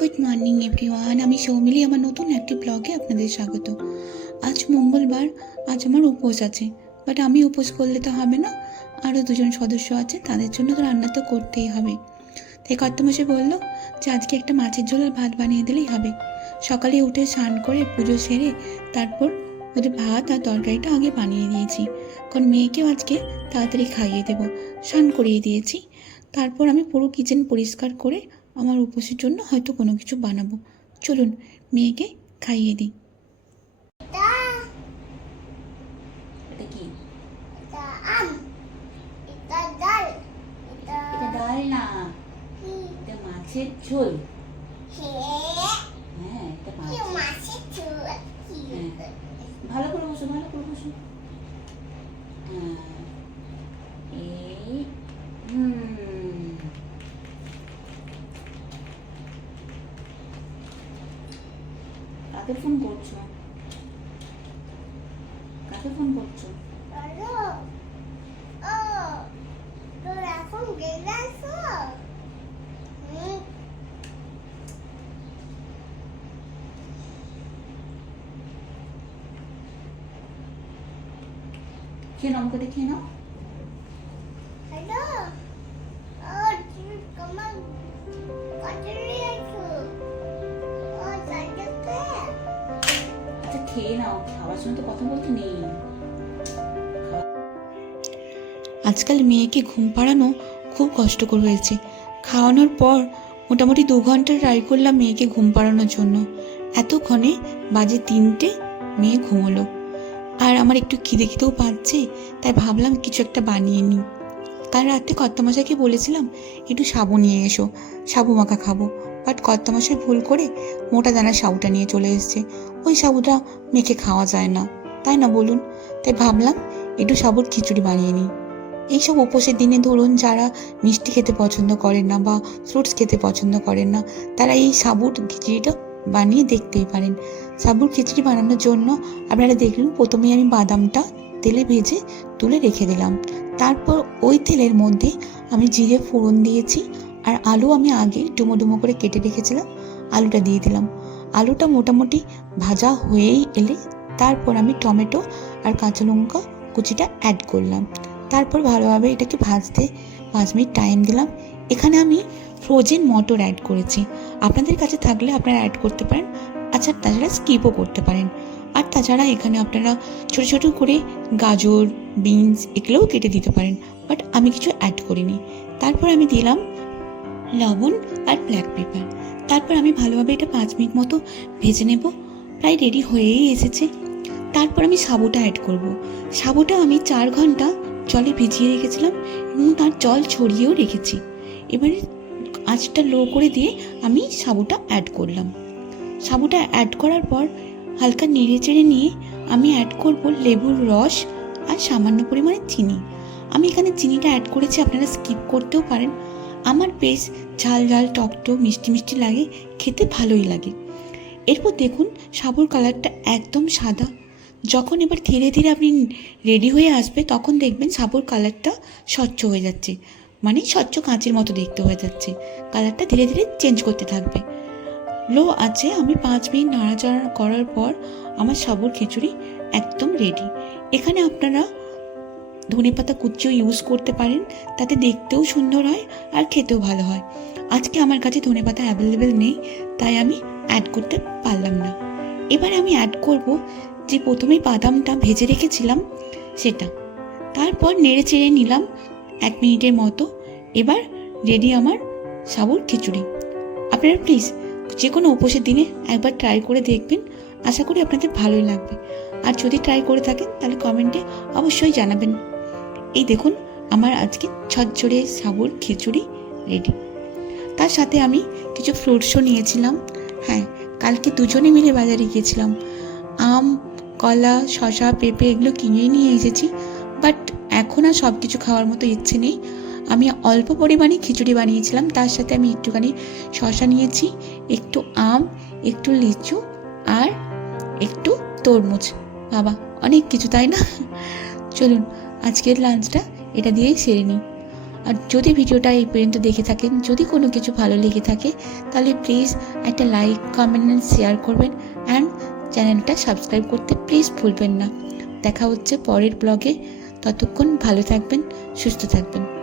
Good morning everyone আমি সৌমিলি, আমার নতুন একটি ব্লগে আপনাদের স্বাগত। আজ মঙ্গলবার, আজ আমার উপোস আছে। বাট আমি উপোস করলে তো হবে না। আরও দুজন সদস্য আছে, তাদের জন্য তো রান্না তো করতেই হবে। তাই কর্তমাসে বলল যে, আজকে একটা মাছের ঝোল আর ভাত বানিয়ে দিলেই হবে। সকালে উঠে স্নান করে পুজো সেরে তারপর ওদের ভাত আর তরকারিটা আগে বানিয়ে দিয়েছি। কারণ মেয়েকেও আজকে তাড়াতাড়ি খাইয়ে দেবো। স্নান করিয়ে দিয়েছি। তারপর আমি পুরো কিচেন পরিষ্কার করে আমার উপোসের জন্য হয়তো কোনো কিছু বানাবো। চলুন মেয়েকে খাইয়ে দিই। এটা এটা কি? এটা আম। এটা ডাল। এটা এটা ডাল না। এটা মাছের ঝোল। হ্যাঁ এটা মাছ মাছের ঝোল। হ্যাঁ। ভালো করে বসো ভালো করে বসো। হ্যাঁ এই হুম কাকে ফোন করছ? কাকে ফোন করছ? এখন খেয়ে নাও করে খেয়ে নাও। হ্যালো। ও তুমি কমা কতরি খেয়ে নাও খাওয়ার সময় তো কথা বলতে নেই। আজকাল মেয়েকে ঘুম পাড়ানো খুব কষ্টকর হয়েছে। খাওয়ানোর পর মোটামুটি দু ঘণ্টা ট্রাই করলাম মেয়েকে ঘুম পাড়ানোর জন্য। এতক্ষণে বাজে তিনটে, মেয়ে ঘুমোলো। আর আমার একটু খিদে খিদেও পাচ্ছে, তাই ভাবলাম কিছু একটা বানিয়ে নিই। কাল রাতে কর্তামশাইকে বলেছিলাম, একটু সাবু নিয়ে এসো, সাবু মাখা খাব। বাট কর্তামশাই ভুল করে মোটা দানা সাবুটা নিয়ে চলে এসেছে। ওই সাবুটা মেখে খাওয়া যায় না। তাই না বলুন? তাই ভাবলাম একটু সাবুর খিচুড়ি বানিয়ে নিই। এইসব উপোসের দিনে ধরুন যারা মিষ্টি খেতে পছন্দ করেন না বা ফ্রুটস খেতে পছন্দ করেন না, তারা এই সাবুর খিচুড়িটা বানিয়ে দেখতেই পারেন। সাবুর খিচুড়ি বানানোর জন্য আপনারা দেখলেন প্রথমেই আমি বাদামটা তেলে ভেজে তুলে রেখে দিলাম। তারপর ওই তেলের মধ্যে আমি জিরে ফোড়ন দিয়েছি আর আলু আমি আগে ডুমো ডুমো করে কেটে রেখেছিলাম, আলুটা দিয়ে দিলাম। আলুটা মোটামুটি ভাজা হয়েই এলে তারপর আমি টমেটো আর কাঁচা লঙ্কা কুচিটা অ্যাড করলাম। তারপর ভালোভাবে এটাকে ভাজতে পাঁচ মিনিট টাইম দিলাম। এখানে আমি ফ্রোজেন মটর অ্যাড করেছি। আপনাদের কাছে থাকলে আপনারা অ্যাড করতে পারেন আচ্ছা তাছাড়া স্কিপও করতে পারেন। আর তাছাড়া এখানে আপনারা ছোট ছোট করে গাজর বিনস এগুলোও কেটে দিতে পারেন বাট আমি কিছু অ্যাড করিনি। তারপর আমি দিলাম লবণ আর ব্ল্যাক পেপার তারপর আমি ভালোভাবে এটা পাঁচ মিনিট মতো ভেজে নেব। প্রায় রেডি হয়েই এসেছে। তারপর আমি সাবুটা অ্যাড করব। সাবুটা আমি চার ঘণ্টা জলে ভিজিয়ে রেখেছিলাম এবং তার জল ছড়িয়েও রেখেছি। এবারে আঁচটা লো করে দিয়ে আমি সাবুটা অ্যাড করলাম। সাবুটা অ্যাড করার পর হালকা নেড়ে চেড়ে নিয়ে আমি অ্যাড করব লেবুর রস আর সামান্য পরিমাণে চিনি। আমি এখানে চিনিটা অ্যাড করেছি, আপনারা স্কিপ করতেও পারেন। আমার বেশ ঝাল ঝাল, টক টক, মিষ্টি মিষ্টি লাগে, খেতে ভালোই লাগে। এরপর দেখুন, সাবুর কালারটা একদম সাদা। যখন এবার ধীরে ধীরে আপনি রেডি হয়ে আসবে, তখন দেখবেন সাবুর কালারটা স্বচ্ছ হয়ে যাচ্ছে। মানে স্বচ্ছ কাঁচের মতো দেখতে হয়ে যাচ্ছে। কালারটা ধীরে ধীরে চেঞ্জ করতে থাকবে। লো আছে, আমি পাঁচ মিনিট নাড়াচাড়া করার পর আমার সাবুর খিচুড়ি একদম রেডি এখানে আপনারা ধনে পাতা কুচিও ইউজ করতে পারেন, তাতে দেখতেও সুন্দর হয় আর খেতেও ভালো হয়। আজকে আমার কাছে ধনে পাতা অ্যাভেলেবেল নেই, তাই আমি অ্যাড করতে পারলাম না। এবার আমি অ্যাড করব যে প্রথমেই বাদামটা ভেজে রেখেছিলাম, সেটা। তারপর নেড়ে চেড়ে নিলাম এক মিনিটের মতো। এবার রেডি আমার সাবুর খিচুড়ি। আপনারা প্লিজ যে কোনো উপোসের দিনে একবার ট্রাই করে দেখবেন। আশা করি আপনাদের ভালোই লাগবে। আর যদি ট্রাই করে থাকেন, তাহলে কমেন্টে অবশ্যই জানাবেন। এই দেখুন, আমার আজকে ঝরঝরে সাবুর খিচুড়ি রেডি তার সাথে আমি কিছু ফ্রুটসও নিয়েছিলাম। হ্যাঁ কালকে দুজনে মিলে বাজারে গিয়েছিলাম। আম, কলা শশা পেঁপে এগুলো কিনেই নিয়ে এসেছি। বাট এখন আর সব কিছু খাওয়ার মতো ইচ্ছে নেই। আমি অল্প পরিমাণে খিচুড়ি বানিয়েছিলাম। তার সাথে আমি একটুখানি শশা নিয়েছি, একটু আম, একটু লিচু আর একটু তরমুজ। বাবা, অনেক কিছু, তাই না? চলুন আজকের লাঞ্চটা এটা দিয়েই সেরে নিই। আর যদি ভিডিওটা এই পর্যন্ত দেখে থাকেন, যদি কোনো কিছু ভালো লেগে থাকে, তাহলে প্লিজ একটা লাইক কমেন্ট অ্যান্ড শেয়ার করবেন অ্যান্ড চ্যানেলটা সাবস্ক্রাইব করতে প্লিজ ভুলবেন না। দেখা হচ্ছে পরের ব্লগে ততক্ষণ ভালো থাকবেন, সুস্থ থাকবেন।